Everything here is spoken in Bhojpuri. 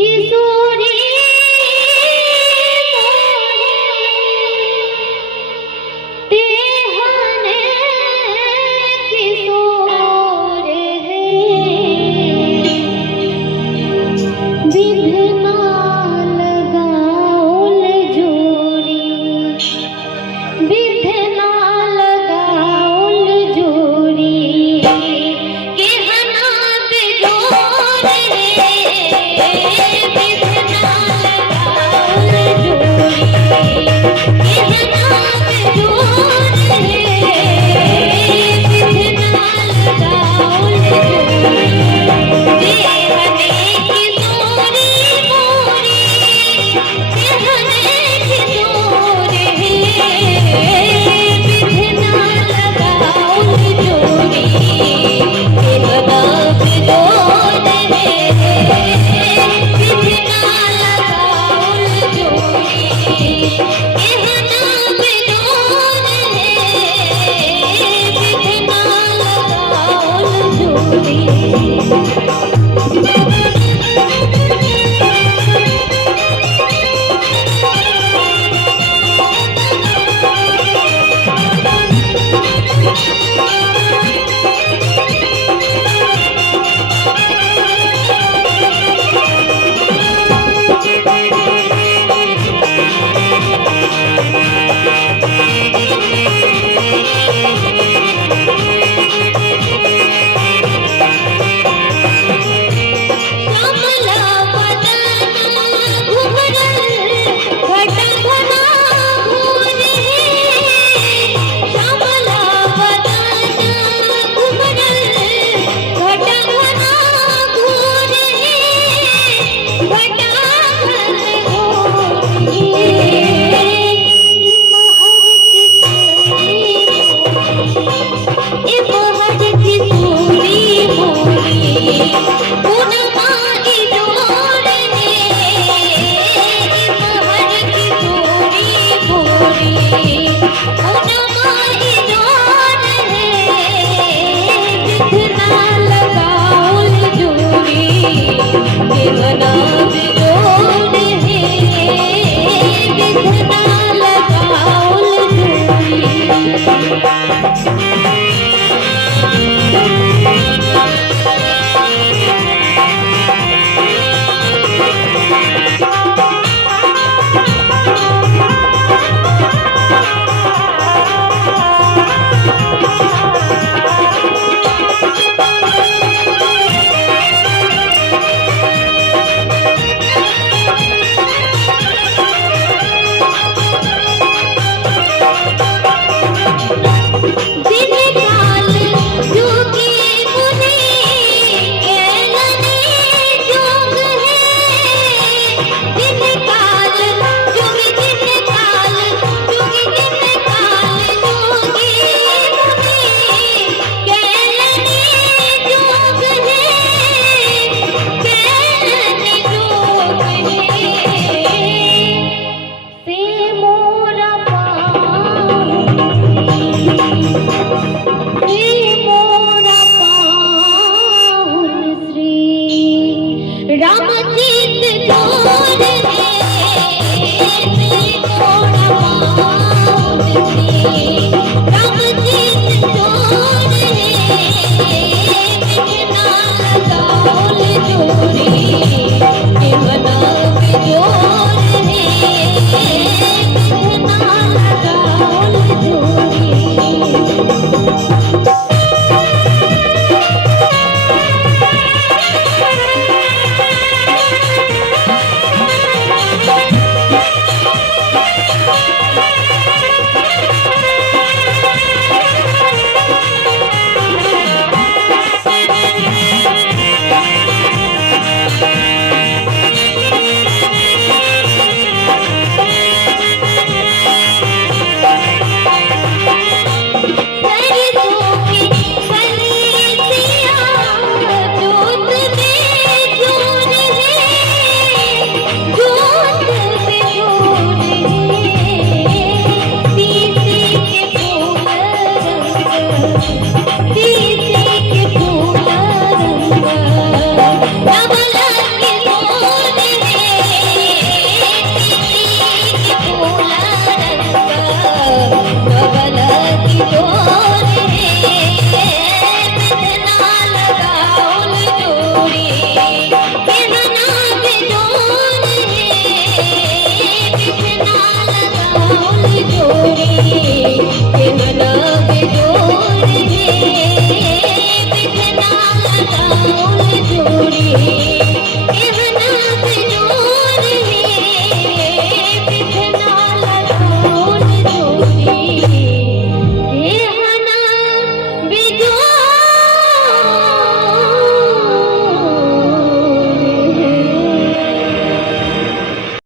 किशोरी तेहने किशोर है विधना लगाओल जोड़ी विधना लगाओल जोड़ी केहना बेजोर है विधना लगाओल जोड़ी केहना बेजोर है विधना लगाओल जोड़ी देहने किशोरी मोरी देहने किशोर है विधना लगाओल जोड़ी केहना बेजोर है विधना लगाओल जोड़ी केहना बेजोर है विधना लगाओल जोड़ी श्यामला बदन घुंघरल घटघना घूर है श्यामला बदन घुंघरल घटघना घूर है घटाघन घोर है महर किशोरी मोरी पूनमा इजोर है महर किशोरी मोरी पूनमा इजोर है विधना लगाओल जोड़ी केहना बेजोर है विधना लगाओल दिन काल जोगी मुनि केलने जोग है दिन काल जोगी दिन काल जोगी दिन काल जोगी मुनि केलने जोग है केलने जोग है से मोरा हे मोरा पाहुन श्री रामचीत जोर है मोरा पाहुन श्री रामचीत जोर है विधना लगाओल जोड़ी केहना बेजोर है विधना लगाओल जोड़ी से